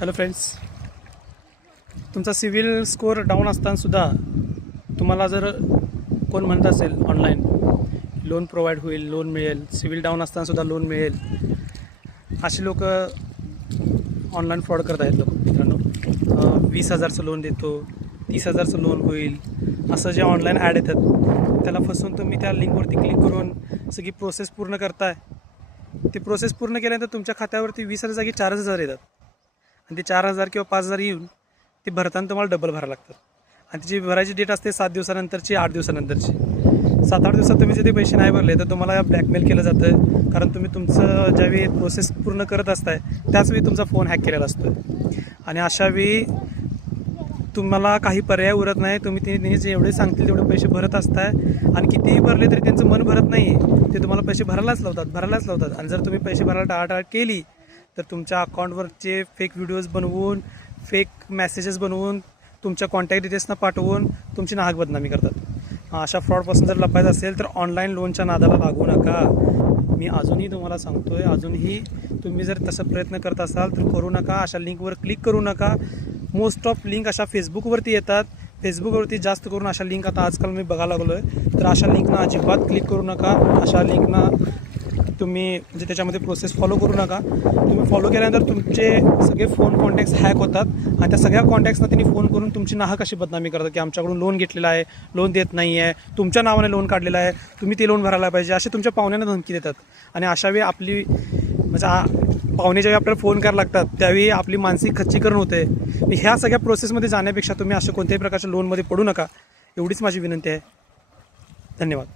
Hello friends, तुमचा civil score down असतानासुद्धा तुम्हाला जर कोण म्हणत असेल ऑनलाईन लोन प्रोव्हाइड होईल, लोन मिळेल, सिविल डाऊन असतानासुद्धा लोन मिळेल, असे लोक ऑनलाईन फ्रॉड करत आहेत. लोक मित्रांनो, 20,000चं लोन देतो, 30,000चं लोन होईल, असं जे ऑनलाईन ॲड येतात त्याला फसवून तुम्ही त्या लिंकवरती क्लिक करून सगळी प्रोसेस पूर्ण करताय. ती प्रोसेस पूर्ण केल्यानंतर तुमच्या खात्यावरती 20,000 जागी 4,000 येतात आणि ते 4,000 किंवा 5,000 येऊन ते भरताना तुम्हाला डबल भरायला लागतात. आणि त्याची भरायची डेट असते 7 दिवसानंतरची, 8 दिवसानंतरची. 7-8 दिवसात तुम्ही जर ते पैसे नाही भरले तर तुम्हाला ब्लॅकमेल केलं जातं, कारण तुम्ही तुमचं ज्यावेळी प्रोसेस पूर्ण करत असताय त्याचवेळी तुमचा फोन हॅक केलेला असतो आणि अशावेळी तुम्हाला काही पर्याय उरत नाही. तुम्ही ते जेवढे सांगतील तेवढे पैसे भरत असताय आणि कितीही भरले तरी त्यांचं मन भरत नाही. ते तुम्हाला पैसे भरायलाच लावतात आणि जर तुम्ही पैसे भरायला टाळाटाळ केली तर तुमच्या अकाउंटवरचे फेक व्हिडिओज बनवून, फेक मेसेजेस बनवून, तुमच्या कॉन्टॅक्ट डिटेल्सना पाठवून तुमची नाहक बदनामी करतात. अशा फ्रॉडपासून जर लपायचं असेल तर ऑनलाईन लोनच्या नादाला लागू नका. मी अजूनही तुम्हाला सांगतोय, अजूनही तुम्ही जर तसा प्रयत्न करत असाल तर करू नका. अशा लिंकवर क्लिक करू नका. मोस्ट ऑफ लिंक अशा फेसबुकवरती येतात. फेसबुकवरती जास्त करून अशा लिंक आता आजकाल मी बघायला लागलो आहे. तर अशा लिंकना अजिबात क्लिक करू नका. अशा लिंकना तुम्ही म्हणजे त्याच्यामध्ये प्रोसेस फॉलो करू नका. तुम्ही फॉलो केल्यानंतर तुमचे सगळे फोन कॉन्टॅक्ट्स हॅक होतात आणि त्या सगळ्या कॉन्टॅक्ट्सना त्यांनी फोन करून तुमची नाहक अशी बदनामी करतात की आमच्याकडून लोन घेतलेला आहे, लोन देत नाही आहे, तुमच्या नावाने लोन काढलेलं आहे, तुम्ही ते लोन भरायला पाहिजे, असे तुमच्या पाहुण्यांना धमकी देतात. आणि अशावेळी आपली म्हणजे पाहुणे ज्यावेळी आपल्याला फोन करायला लागतात त्यावेळी आपली मानसिक खच्चीकरण होते. ह्या सगळ्या प्रोसेसमध्ये जाण्यापेक्षा तुम्ही अशा कोणत्याही प्रकारच्या लोनमध्ये पडू नका, एवढीच माझी विनंती आहे. धन्यवाद.